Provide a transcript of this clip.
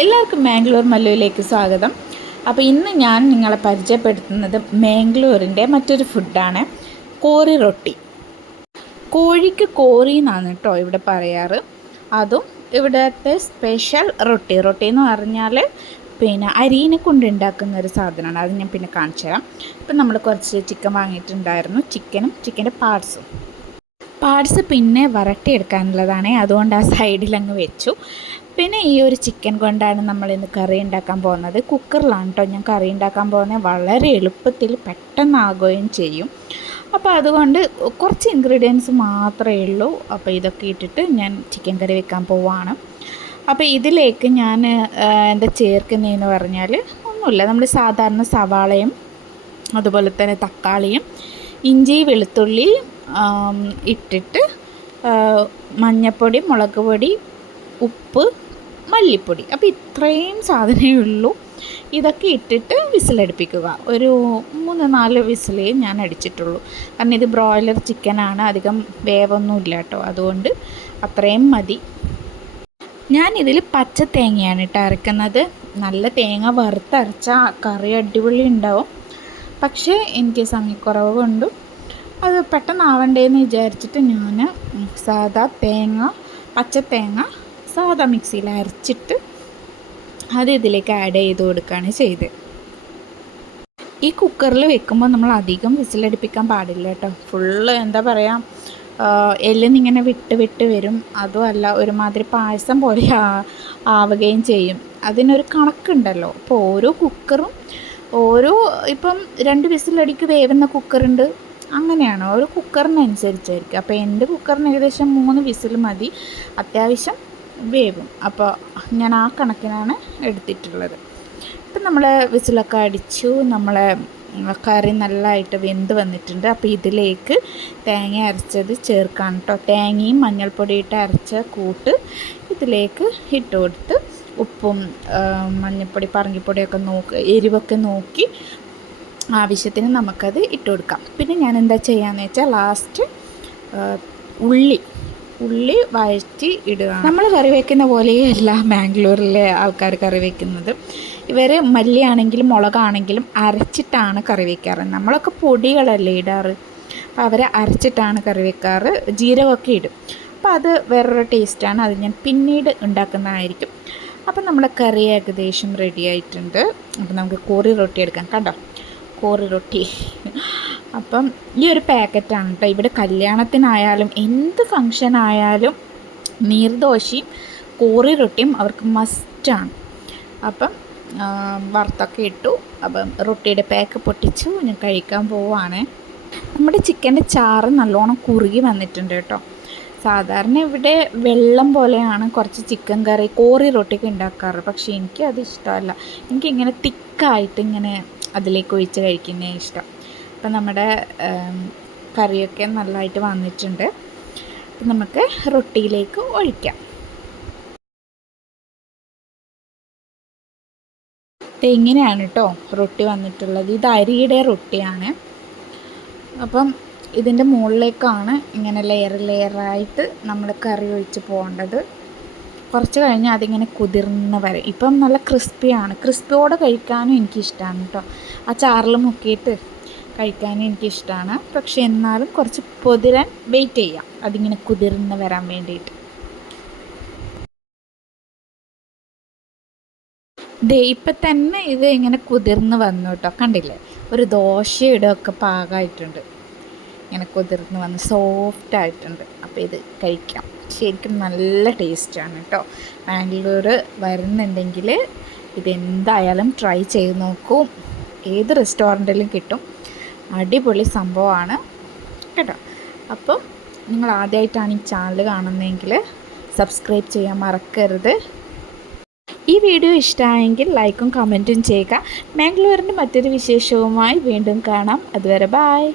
എല്ലാവർക്കും മാംഗ്ലൂർ മല്ലുവിലേക്ക് സ്വാഗതം. അപ്പോൾ ഇന്ന് ഞാൻ നിങ്ങളെ പരിചയപ്പെടുത്തുന്നത് മാംഗ്ലൂരിൻ്റെ മറ്റൊരു ഫുഡാണ് കോറി റൊട്ടി. കോഴിക്ക് കോറി എന്നാണ് കേട്ടോ ഇവിടെ പറയാറ്. അതും ഇവിടുത്തെ സ്പെഷ്യൽ റൊട്ടി എന്ന് പറഞ്ഞാൽ അരീനെ കൊണ്ടുണ്ടാക്കുന്ന ഒരു സാധനമാണ്. അത് ഞാൻ പിന്നെ കാണിച്ചു തരാം. ഇപ്പം നമ്മൾ കുറച്ച് ചിക്കൻ വാങ്ങിയിട്ടുണ്ടായിരുന്നു. ചിക്കൻ്റെ പാർട്സ് പിന്നെ വരട്ടിയെടുക്കാനുള്ളതാണ്. അതുകൊണ്ട് ആ സൈഡിലങ്ങ് വെച്ചു. പിന്നെ ഈ ഒരു ചിക്കൻ കൊണ്ടാണ് നമ്മളിന്ന് കറി ഉണ്ടാക്കാൻ പോകുന്നത്. കുക്കറിലാണ് കേട്ടോ ഞാൻ കറി ഉണ്ടാക്കാൻ പോകുന്നത്. വളരെ എളുപ്പത്തിൽ പെട്ടെന്നാകുകയും ചെയ്യും. അപ്പോൾ അതുകൊണ്ട് കുറച്ച് ഇൻഗ്രീഡിയൻസ് മാത്രമേ ഉള്ളൂ. അപ്പോൾ ഇതൊക്കെ ഇട്ടിട്ട് ഞാൻ ചിക്കൻ കറി വെക്കാൻ പോവുകയാണ്. അപ്പോൾ ഇതിലേക്ക് ഞാൻ എന്താ ചേർക്കുന്നതെന്ന് പറഞ്ഞാൽ ഒന്നുമില്ല, നമ്മൾ സാധാരണ സവാളയും അതുപോലെ തന്നെ തക്കാളിയും ഇഞ്ചി വെളുത്തുള്ളി ഇട്ടിട്ട് മഞ്ഞൾപ്പൊടി, മുളക് പൊടി, ഉപ്പ്, മല്ലിപ്പൊടി, അപ്പോൾ ഇത്രയും സാധനമേ ഉള്ളൂ. ഇതൊക്കെ ഇട്ടിട്ട് വിസിലടുപ്പിക്കുക. ഒരു 3-4 വിസിലേ ഞാൻ അടിച്ചിട്ടുള്ളൂ. കാരണം ഇത് ബ്രോയിലർ ചിക്കനാണ്, അധികം വേവൊന്നുമില്ല കേട്ടോ. അതുകൊണ്ട് അത്രയും മതി. ഞാനിതിൽ പച്ച തേങ്ങയാണ് ഇട്ട് അരക്കുന്നത്. നല്ല തേങ്ങ വറുത്തരച്ച കറി അടിപൊളി ഉണ്ടാവും. പക്ഷേ എനിക്ക് സമയക്കുറവ് കൊണ്ടും അത് പെട്ടെന്നാവണ്ടേന്ന് വിചാരിച്ചിട്ട് ഞാൻ പച്ച തേങ്ങ സാധാ മിക്സിയിൽ അരച്ചിട്ട് അത് ഇതിലേക്ക് ആഡ് ചെയ്ത് കൊടുക്കുകയാണ് ചെയ്തത്. ഈ കുക്കറിൽ വെക്കുമ്പോൾ നമ്മൾ അധികം വിസിലടിപ്പിക്കാൻ പാടില്ല കേട്ടോ. ഫുള്ള് എന്താ പറയുക, എല്ലിന്നിങ്ങനെ വിട്ട് വരും. അതുമല്ല ഒരുമാതിരി പായസം പോലെ ആവുകയും ചെയ്യും. അതിനൊരു കണക്കുണ്ടല്ലോ. അപ്പോൾ ഓരോ കുക്കറും ഇപ്പം 2 വിസിലടിക്ക് വേവുന്ന കുക്കറുണ്ട്, അങ്ങനെയാണ്. ഒരു കുക്കറിനനുസരിച്ചായിരിക്കും. അപ്പോൾ എൻ്റെ കുക്കറിന് ഏകദേശം 3 വിസിൽ മതി, അത്യാവശ്യം വേവും. അപ്പോൾ ഞാൻ ആ കണക്കിനാണ് എടുത്തിട്ടുള്ളത്. ഇപ്പം നമ്മൾ വിസിലൊക്കെ അടിച്ചു, നമ്മളെ കറി നല്ലതായിട്ട് വെന്ത് വന്നിട്ടുണ്ട്. അപ്പോൾ ഇതിലേക്ക് തേങ്ങ അരച്ചത് ചേർക്കാം കേട്ടോ. തേങ്ങയും മഞ്ഞൾപ്പൊടിയിട്ട് അരച്ച കൂട്ട് ഇതിലേക്ക് ഇട്ട് കൊടുത്ത് ഉപ്പും മഞ്ഞൾപ്പൊടി പറങ്കിപ്പൊടിയൊക്കെ എരിവൊക്കെ നോക്കി ആവശ്യത്തിന് നമുക്കത് ഇട്ട് കൊടുക്കാം. പിന്നെ ഞാൻ എന്താ ചെയ്യാന്ന് വെച്ചാൽ ലാസ്റ്റ് ഉള്ളി വഴറ്റി ഇടുക. നമ്മൾ കറി വയ്ക്കുന്ന പോലെയല്ല മാംഗ്ലൂരിലെ ആൾക്കാർ കറി വയ്ക്കുന്നത്. ഇവർ മല്ലിയാണെങ്കിലും മുളകാണെങ്കിലും അരച്ചിട്ടാണ് കറി വയ്ക്കാറ്. നമ്മളൊക്കെ പൊടികളല്ലേ ഇടാറ്, അപ്പോൾ അവർ അരച്ചിട്ടാണ് കറി വയ്ക്കാറ്. ജീരകമൊക്കെ ഇടും. അപ്പോൾ അത് വേറൊരു ടേസ്റ്റാണ്. അത് ഞാൻ പിന്നീട് ഉണ്ടാക്കുന്നതായിരിക്കും. അപ്പം നമ്മളെ കറി ഏകദേശം റെഡി ആയിട്ടുണ്ട്. അപ്പം നമുക്ക് കോറി റൊട്ടി എടുക്കാം. കണ്ടോ, കോറി റൊട്ടി. അപ്പം ഈ ഒരു പാക്കറ്റാണ് കേട്ടോ. ഇവിടെ കല്യാണത്തിനായാലും എന്ത് ഫങ്ഷനായാലും നീർദോശയും കോറി റൊട്ടിയും അവർക്ക് മസ്റ്റാണ്. അപ്പം വറുത്തൊക്കെ ഇട്ടു. അപ്പം റൊട്ടിയുടെ പാക്ക് പൊട്ടിച്ചു ഞാൻ കഴിക്കാൻ പോവുകയാണ്. നമ്മുടെ ചിക്കൻ്റെ ചാറ് നല്ലോണം കുറുകി വന്നിട്ടുണ്ട് കേട്ടോ. സാധാരണ ഇവിടെ വെള്ളം പോലെയാണ് കുറച്ച് ചിക്കൻ കറി കോറി റൊട്ടിയൊക്കെ ഉണ്ടാക്കാറ്. പക്ഷേ എനിക്കത് ഇഷ്ടമല്ല. എനിക്കിങ്ങനെ തിക്കായിട്ട് ഇങ്ങനെ അതിലേക്ക് ഒഴിച്ച് കഴിക്കുന്നേ ഇഷ്ടം. അപ്പം നമ്മുടെ കറിയൊക്കെ നല്ലതായിട്ട് വന്നിട്ടുണ്ട്. അപ്പം നമുക്ക് റൊട്ടിയിലേക്ക് ഒഴിക്കാം. ഇങ്ങനെയാണ് കേട്ടോ റൊട്ടി വന്നിട്ടുള്ളത്. ഇത് അരിയുടെ റൊട്ടിയാണ്. അപ്പം ഇതിൻ്റെ മുകളിലേക്കാണ് ഇങ്ങനെ ലെയറായിട്ട് നമ്മൾ കറി ഒഴിച്ച് പോകേണ്ടത്. കുറച്ച് കഴിഞ്ഞാൽ അതിങ്ങനെ കുതിർന്ന് വരും. ഇപ്പം നല്ല ക്രിസ്പിയോടെ കഴിക്കാനും എനിക്കിഷ്ടമാണ് കേട്ടോ. ആ ചാറിൽ മുക്കിയിട്ട് കഴിക്കാനും എനിക്കിഷ്ടമാണ്. പക്ഷെ എന്നാലും കുറച്ച് പൊതിരാൻ വെയിറ്റ് ചെയ്യാം, അതിങ്ങനെ കുതിർന്ന് വരാൻ വേണ്ടിയിട്ട്. ഇപ്പം തന്നെ ഇത് ഇങ്ങനെ കുതിർന്ന് വന്നു കേട്ടോ. കണ്ടില്ലേ, ഒരു ദോശയുടെ ഒക്കെ പാകമായിട്ടുണ്ട്. ഇങ്ങനെ കുതിർന്ന് വന്ന് സോഫ്റ്റായിട്ടുണ്ട്. അപ്പോൾ ഇത് കഴിക്കാം. ശരിക്കും നല്ല ടേസ്റ്റാണ് കേട്ടോ. മാംഗ്ലൂർ വരുന്നുണ്ടെങ്കിൽ ഇതെന്തായാലും ട്രൈ ചെയ്ത് നോക്കൂ. ഏത് റെസ്റ്റോറൻറ്റിലും കിട്ടും. അടിപൊളി സംഭവമാണ് കേട്ടോ. അപ്പം നിങ്ങൾ ആദ്യമായിട്ടാണ് ഈ ചാനൽ കാണുന്നതെങ്കിൽ സബ്സ്ക്രൈബ് ചെയ്യാൻ മറക്കരുത്. ഈ വീഡിയോ ഇഷ്ടമായെങ്കിൽ ലൈക്കും കമൻറ്റും ചെയ്യുക. മാംഗ്ലൂരിൻ്റെ മറ്റൊരു വിശേഷവുമായി വീണ്ടും കാണാം. അതുവരെ ബായ്.